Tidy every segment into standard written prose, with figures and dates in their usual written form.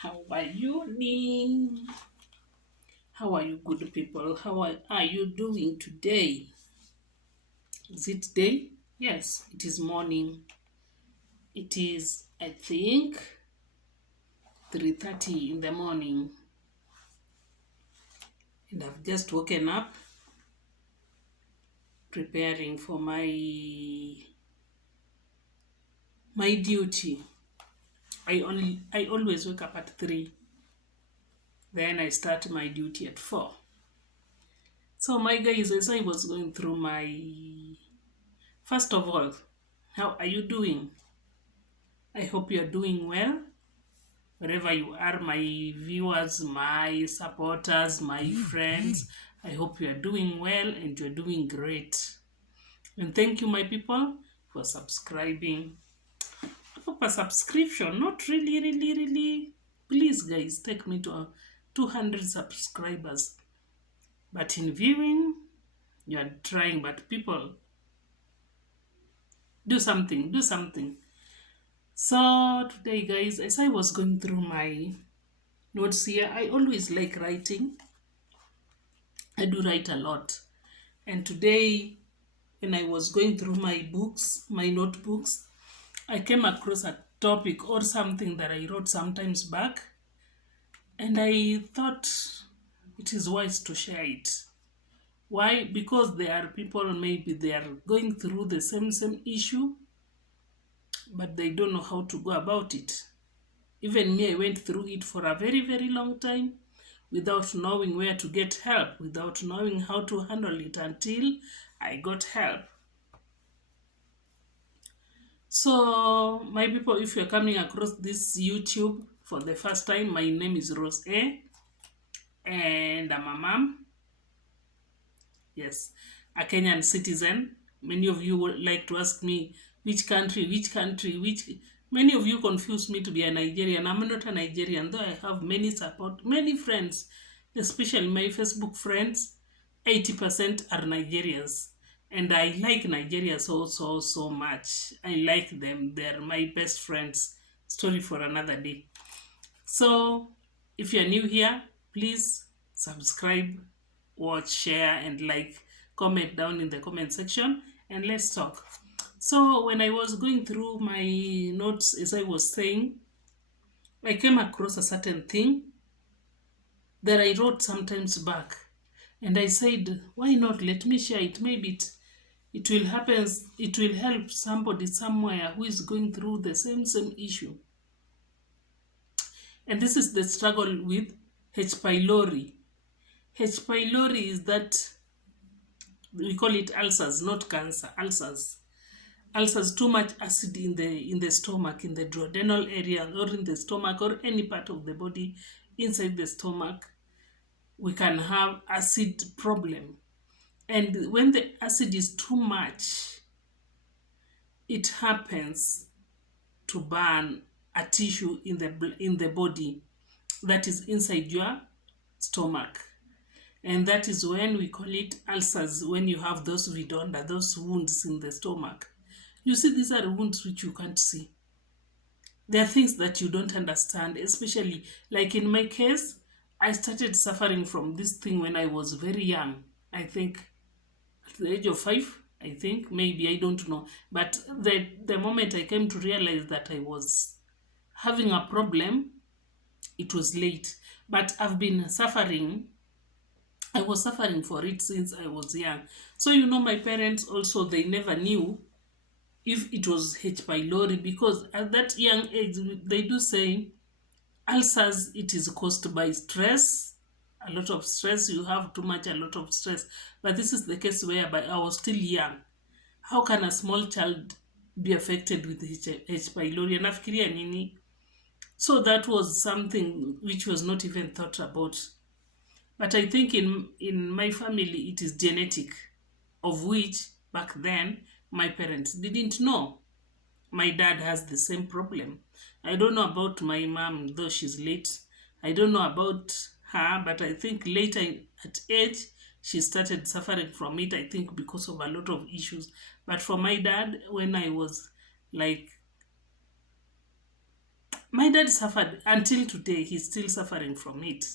How are you doing? How are you, good people? How are you doing today? Is it day? Yes, it is morning. It is, I think, 3:30 in the morning, and I've just woken up, preparing for my duty. I always wake up at 3. Then I start my duty at 4. So my guys, as I was going through first of all, how are you doing? I hope you are doing well. Wherever you are, my viewers, my supporters, my friends, I hope you are doing well and you're doing great. And thank you, my people, for subscribing. For subscription, not really. Please, guys, take me to 200 subscribers. But in viewing, you are trying, but people, do something. So today, guys, as I was going through my notes here, I always like writing. I do write a lot. And today, when I was going through my notebooks, I came across a topic or something that I wrote sometimes back. And I thought it is wise to share it. Why? Because there are people, maybe they are going through the same issue, but they don't know how to go about it. Even me, I went through it for a very long time without knowing where to get help, without knowing how to handle it until I got help. So, my people, if you're coming across this YouTube for the first time, my name is Rose A, and I'm a mom. Yes, a Kenyan citizen. Many of you would like to ask me which country. Many of you confuse me to be a Nigerian. I'm not a Nigerian, though I have many friends, especially my Facebook friends. 80% are Nigerians. And I like Nigeria so much. I like them. They're my best friends. Story for another day. So, if you're new here, please subscribe, watch, share, and like. Comment down in the comment section, and let's talk. So, when I was going through my notes, as I was saying, I came across a certain thing that I wrote sometimes back, and I said, why not let me share it? Maybe it will happen, it will help somebody somewhere who is going through the same issue. And this is the struggle with H. pylori. H. pylori is that we call it ulcers, not cancer. Ulcers, too much acid in the stomach, in the duodenal area, or in the stomach, or any part of the body inside the stomach. We can have acid problem, and when the acid is too much, it happens to burn a tissue in the body that is inside your stomach. And that is when we call it ulcers, when you have those vidonda, those wounds in the stomach. You see, these are wounds which you can't see. There are things that you don't understand, especially like in my case, I started suffering from this thing when I was very young. I think at the age of 5, I think, maybe, I don't know. But the moment I came to realize that I was having a problem, it was late. But I've been suffering. I was suffering for it since I was young. So, my parents also, they never knew if it was H. pylori, because at that young age, they do say ulcers, it is caused by stress, a lot of stress. You have too much, a lot of stress. But this is the case whereby I was still young. How can a small child be affected with H. pylori? Nafikiria nini? So that was something which was not even thought about. But I think in my family, it is genetic, of which back then my parents didn't know. My dad has the same problem. I don't know about my mom, though she's late. I don't know about her, but I think later at age, she started suffering from it, I think because of a lot of issues. But for my dad, when I was like My dad suffered until today. He's still suffering from it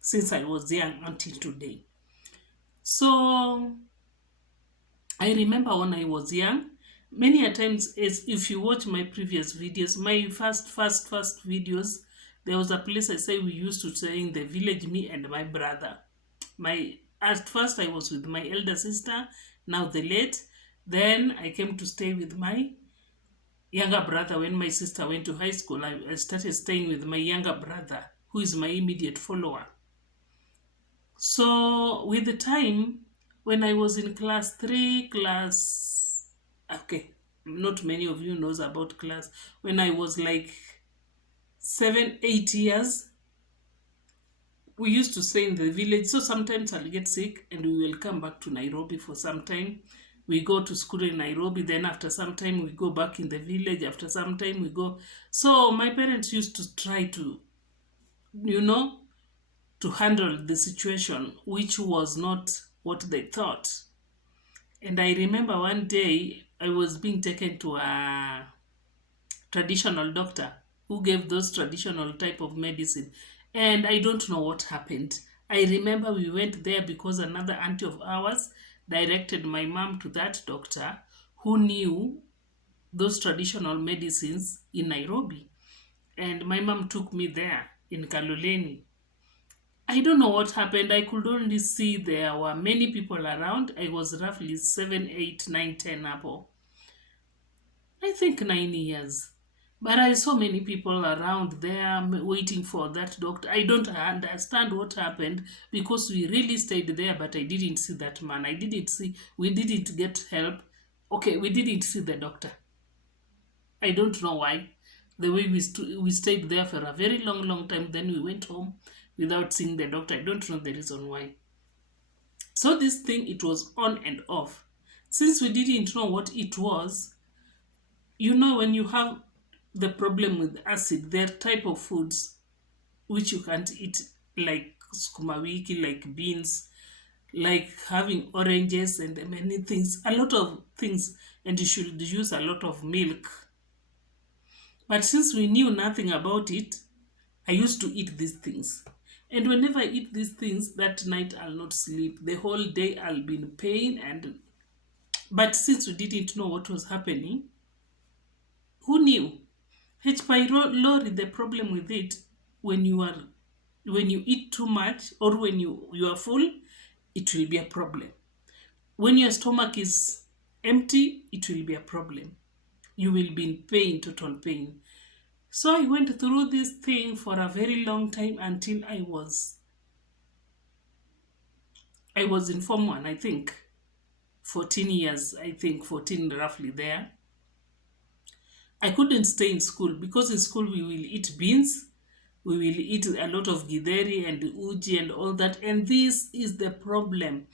since I was young until today. So I remember when I was young, many a times, as if you watch my previous videos, my first videos, there was a place I say we used to stay in the village, me and my brother. My At first I was with my elder sister, now the late. Then I came to stay with my younger brother. When my sister went to high school, I started staying with my younger brother, who is my immediate follower. So with the time, when I was in class 3, okay, not many of you knows about class. When I was like 7, 8 years, we used to stay in the village. So sometimes I'll get sick and we will come back to Nairobi for some time. We go to school in Nairobi. Then after some time, we go back in the village. After some time, we go. So my parents used to try to, you know, to handle the situation, which was not what they thought. And I remember one day I was being taken to a traditional doctor who gave those traditional type of medicine. And I don't know what happened. I remember we went there because another auntie of ours directed my mom to that doctor who knew those traditional medicines in Nairobi. And my mom took me there in Kaloleni. I don't know what happened. I could only see there were many people around. I was roughly 7, 8, 9, 10 Apple. I think 9 years. But I saw many people around there waiting for that doctor. I don't understand what happened because we really stayed there, but I didn't see that man. We didn't get help. Okay, we didn't see the doctor. I don't know why. The way we stayed there for a very long time, then we went home without seeing the doctor. I don't know the reason why. So this thing, it was on and off. Since we didn't know what it was, when you have the problem with acid, there are type of foods which you can't eat, like sukuma wiki, like beans, like having oranges and many things, a lot of things, and you should use a lot of milk. But since we knew nothing about it, I used to eat these things. And whenever I eat these things, that night I'll not sleep. The whole day I'll be in pain. But since we didn't know what was happening, who knew? H. pylori, the problem with it, when you eat too much or when you are full, it will be a problem. When your stomach is empty, it will be a problem. You will be in pain, total pain. So I went through this thing for a very long time until I was in Form 1, I think. 14 years, I think, 14 roughly there. I couldn't stay in school because in school we will eat beans, we will eat a lot of githeri and uji and all that. And this is the problem.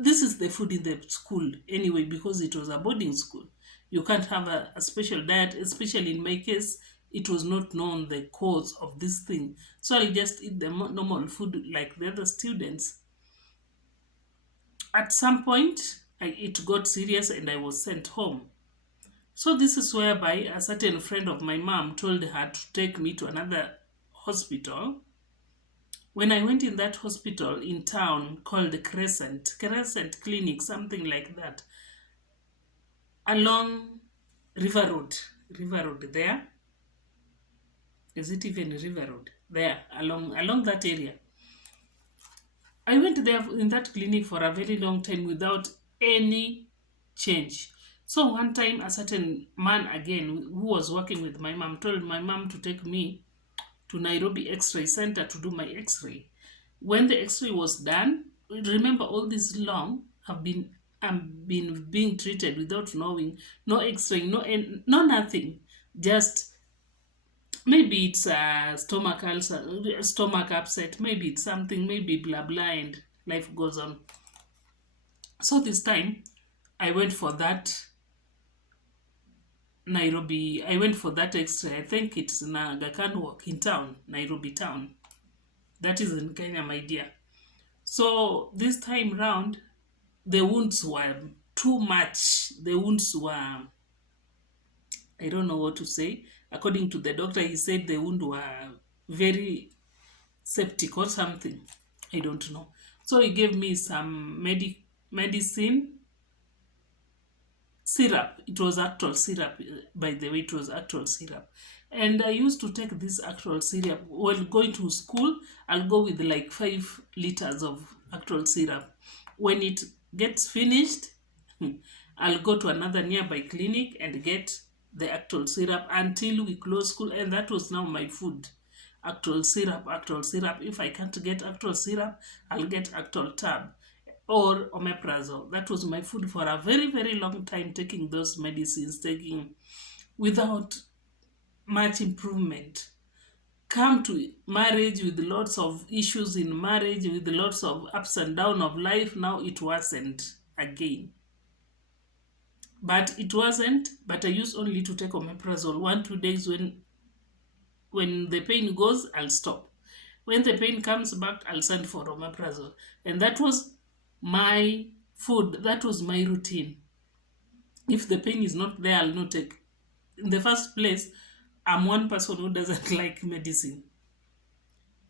This is the food in the school anyway, because it was a boarding school. You can't have a special diet, especially in my case. It was not known the cause of this thing. So I'll just eat the normal food like the other students. At some point, it got serious and I was sent home. So this is whereby a certain friend of my mom told her to take me to another hospital. When I went in that hospital in town called Crescent Clinic, something like that, along River Road there. Is it even River Road? There, along that area. I went there in that clinic for a very long time without any change. So one time, a certain man again who was working with my mom told my mom to take me to Nairobi X-ray Center to do my X-ray. When the X-ray was done, remember all this long I've been being treated without knowing, no X-ray, no nothing, just maybe it's a stomach ulcer, stomach upset, maybe it's something, maybe blah blah, and life goes on. So this time, I went for that X-ray. I think it's in Aga Khan Walk in town, Nairobi town. That is in Kenya, my dear. So this time round, the wounds were too much. The wounds were, I don't know what to say. According to the doctor, he said the wound were very septic or something. I don't know. So he gave me some medicine syrup. It was actual syrup, by the way. It was actual syrup, and I used to take this actual syrup while going to school. I'll go with like 5 liters of actual syrup. When it gets finished, I'll go to another nearby clinic and get the actual syrup until we close school, and that was now my food. Actual syrup, actual syrup. If I can't get actual syrup, I'll get actual tab or omeprazole. That was my food for a very, very long time, taking those medicines, taking without much improvement. Come to marriage with lots of issues in marriage, with lots of ups and downs of life. Now it wasn't again. But it wasn't, but I used only to take omeprazole 1-2 days. When the pain goes, I'll stop. When the pain comes back, I'll send for omeprazole. And that was my food. That was my routine. If the pain is not there, I'll not take. In the first place, I'm one person who doesn't like medicine.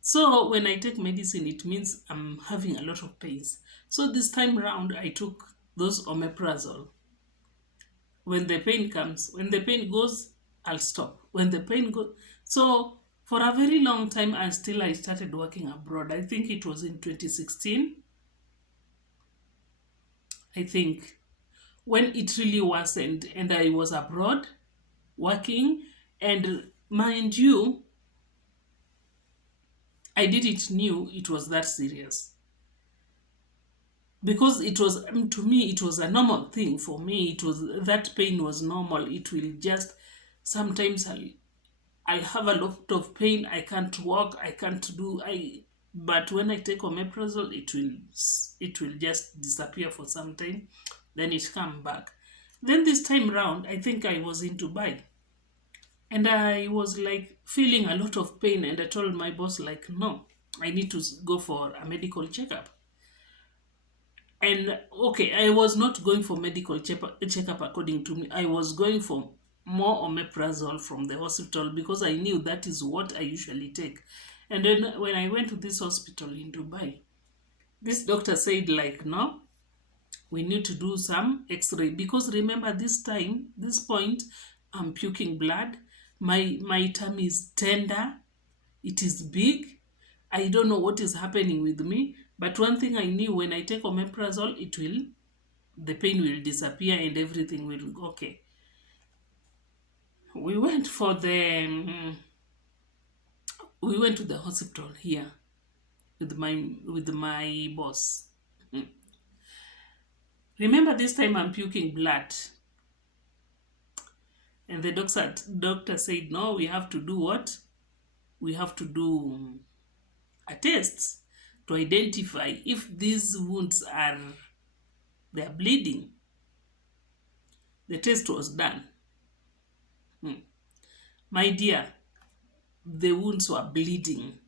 So when I take medicine, it means I'm having a lot of pains. So this time round, I took those omeprazole. When the pain comes, when the pain goes, I'll stop. When the pain goes, so for a very long time, until I started working abroad. I think it was in 2016. I think when it really worsened, and I was abroad working, and mind you, I didn't knew it was that serious, because it was, to me, it was a normal thing. For me, it was, that pain was normal. It will just, sometimes I'll have a lot of pain. I can't walk, I can't do, but when I take omeprazole, it will just disappear for some time, then it come back. Then this time round, I think I was in Dubai, and I was like feeling a lot of pain, and I told my boss, like, no, I need to go for a medical checkup. And okay, I was not going for medical checkup according to me. I was going for more omeprazole from the hospital, because I knew that is what I usually take. And then when I went to this hospital in Dubai, this doctor said, like, no, we need to do some x-ray, because remember, this point, I'm puking blood. My tummy is tender. It is big. I don't know what is happening with me. But one thing I knew, when I take omeprazole, the pain will disappear and everything will go okay. We went to the hospital here with my boss. Remember, this time I'm puking blood, and the doctor said, no, we have to do what? We have to do a test to identify if these wounds they are bleeding. The test was done. My dear, the wounds were bleeding.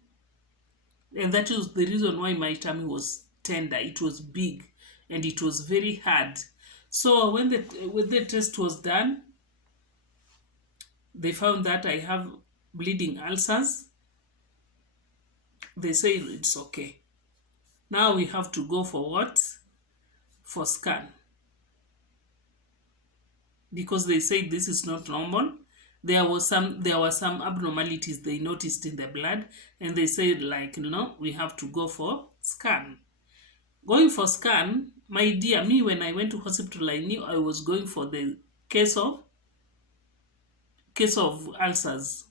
And that was the reason why my tummy was tender. It was big and it was very hard. So when the test was done, they found that I have bleeding ulcers. They say it's okay. Now we have to go for what? For scan. Because they say this is not normal. There were some abnormalities they noticed in the blood, and they said, like, no, we have to go for scan. Going for scan, my dear, me, when I went to hospital, I knew I was going for the case of ulcers.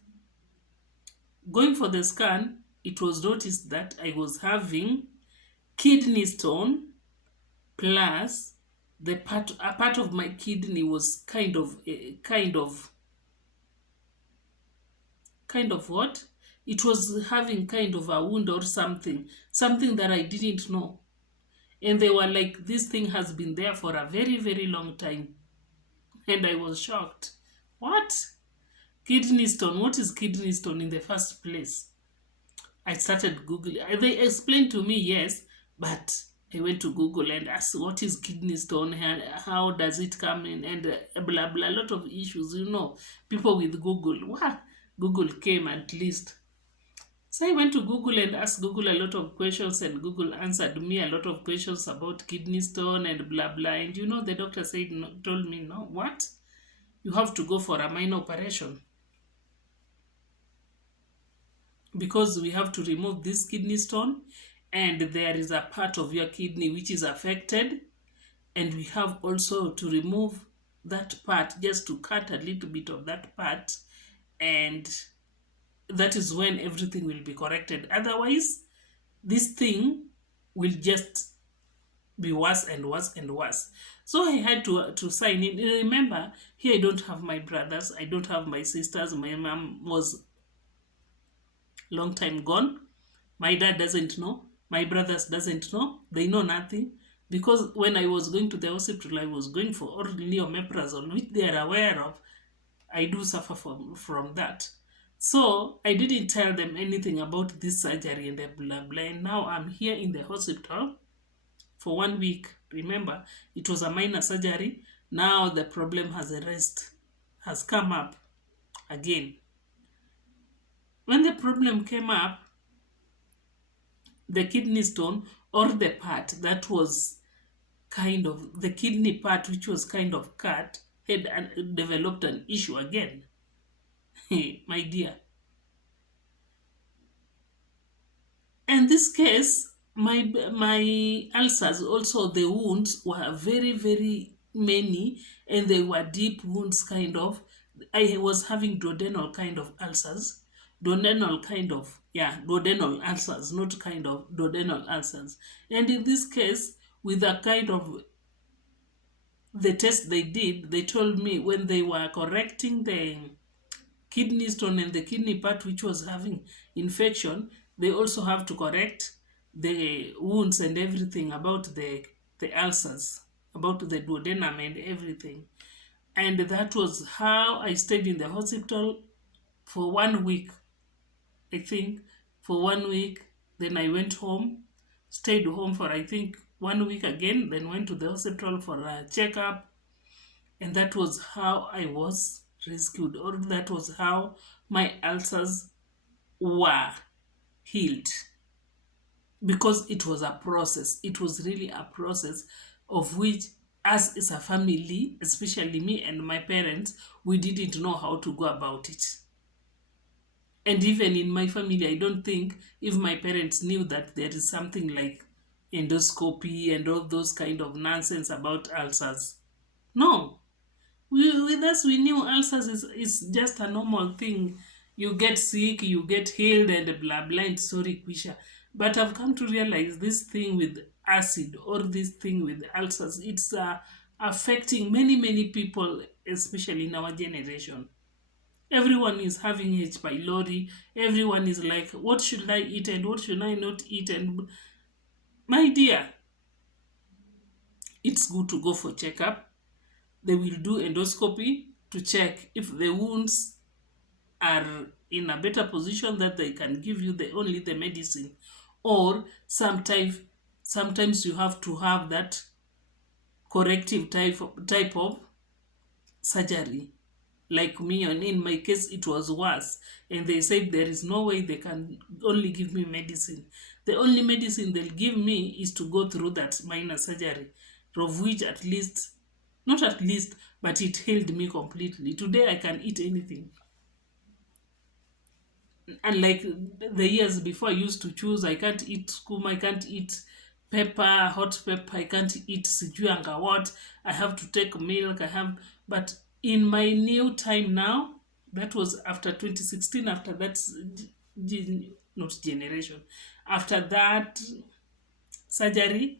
Going for the scan, it was noticed that I was having kidney stone, plus a part of my kidney was kind of what? It was having kind of a wound or something that I didn't know. And they were like, this thing has been there for a very, very long time. And I was shocked. What? Kidney stone? What is kidney stone in the first place? I started Googling. They explained to me, yes, but I went to Google and asked, what is kidney stone? How does it come in? And blah, blah, a lot of issues, People with Google. Wow, Google came at least. So I went to Google and asked Google a lot of questions, and Google answered me a lot of questions about kidney stone and blah, blah. And the doctor said, no, told me, no, what? You have to go for a minor operation because we have to remove this kidney stone, and there is a part of your kidney which is affected, and we have also to remove that part, just to cut a little bit of that part, and that is when everything will be corrected. Otherwise, this thing will just be worse and worse and worse. So I had to sign in. Remember, here I don't have my brothers, I don't have my sisters. My mom was long time gone. My dad doesn't know. My brothers doesn't know. They know nothing. Because when I was going to the hospital, I was going for only omeprazole, which they are aware of. I do suffer from that. So I didn't tell them anything about this surgery and blah blah. And now I'm here in the hospital for 1 week. Remember, it was a minor surgery. Now the problem has come up again. When the problem came up, the kidney stone, or the part that was kind of the kidney part which was kind of cut, had developed an issue again. My dear. In this case, my ulcers, also the wounds, were very, very many, and they were deep wounds, kind of. I was having duodenal kind of ulcers. Duodenal ulcers, not kind of, duodenal ulcers. And in this case, with a kind of the test they did, they told me when they were correcting the kidney stone and the kidney part which was having infection, they also have to correct the wounds and everything about the ulcers, about the duodenum and everything. And that was how I stayed in the hospital for 1 week, I think, for 1 week. Then I went home, stayed home for, I think, 1 week again, then went to the hospital for a checkup. And that was how I was rescued, or that was how my ulcers were healed. Because it was a process. It was really a process of which, us as a family, especially me and my parents, we didn't know how to go about it. And even in my family, I don't think if my parents knew that there is something like endoscopy and all those kind of nonsense about ulcers. No. With us, we knew ulcers is just a normal thing. You get sick, you get healed, and blah blah, and sorry, Kwisha. But I've come to realize this thing with acid, or this thing with ulcers, it's affecting many, many people, especially in our generation. Everyone is having H. pylori. Everyone is like, what should I eat and what should I not eat? And my dear, it's good to go for checkup. They will do endoscopy to check if the wounds are in a better position that they can give you only the medicine, or sometimes you have to have that corrective type of surgery. Like me, and in my case, it was worse, and they said there is no way they can only give me medicine. The only medicine they'll give me is to go through that minor surgery, of which not at least, but it healed me completely. Today I can eat anything. Unlike the years before, I used to choose, I can't eat skuma, I can't eat pepper, hot pepper, I can't eat sijuanga what, I have to take milk, but in my new time now, that was after 2016, after that, not generation, after that surgery,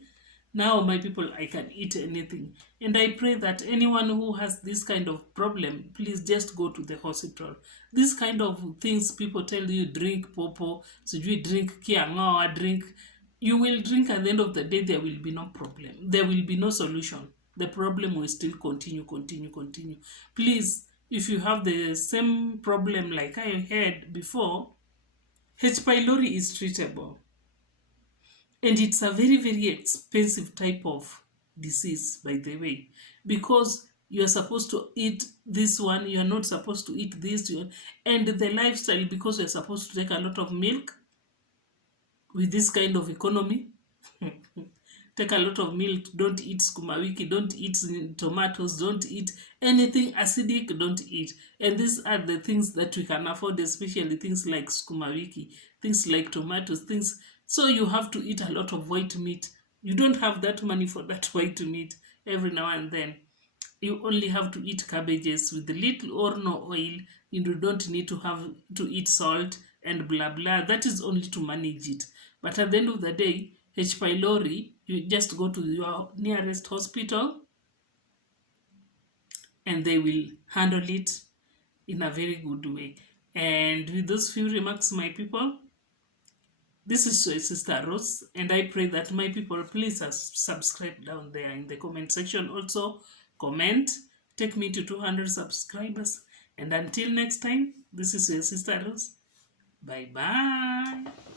now, my people, I can eat anything. And I pray that anyone who has this kind of problem, please just go to the hospital. This kind of things people tell you, drink popo, so you drink kiangoa, drink. You will drink, at the end of the day, there will be no problem. There will be no solution. The problem will still continue. Please, if you have the same problem like I had before, H. pylori is treatable. And it's a very, very expensive type of disease, by the way, because you're supposed to eat this one, you're not supposed to eat this, and the lifestyle, because you're supposed to take a lot of milk with this kind of economy. Take a lot of milk, don't eat sukuma wiki, don't eat tomatoes, don't eat anything acidic, don't eat. And these are the things that we can afford, especially things like sukuma wiki, things like tomatoes, things. So you have to eat a lot of white meat. You don't have that money for that white meat every now and then. You only have to eat cabbages with little or no oil. You don't need to have to eat salt and blah blah. That is only to manage it. But at the end of the day, H. pylori, you just go to your nearest hospital and they will handle it in a very good way. And with those few remarks, my people, this is your sister Rose, and I pray that my people please subscribe down there in the comment section. Also, comment. Take me to 200 subscribers. And until next time, this is your sister Rose. Bye bye.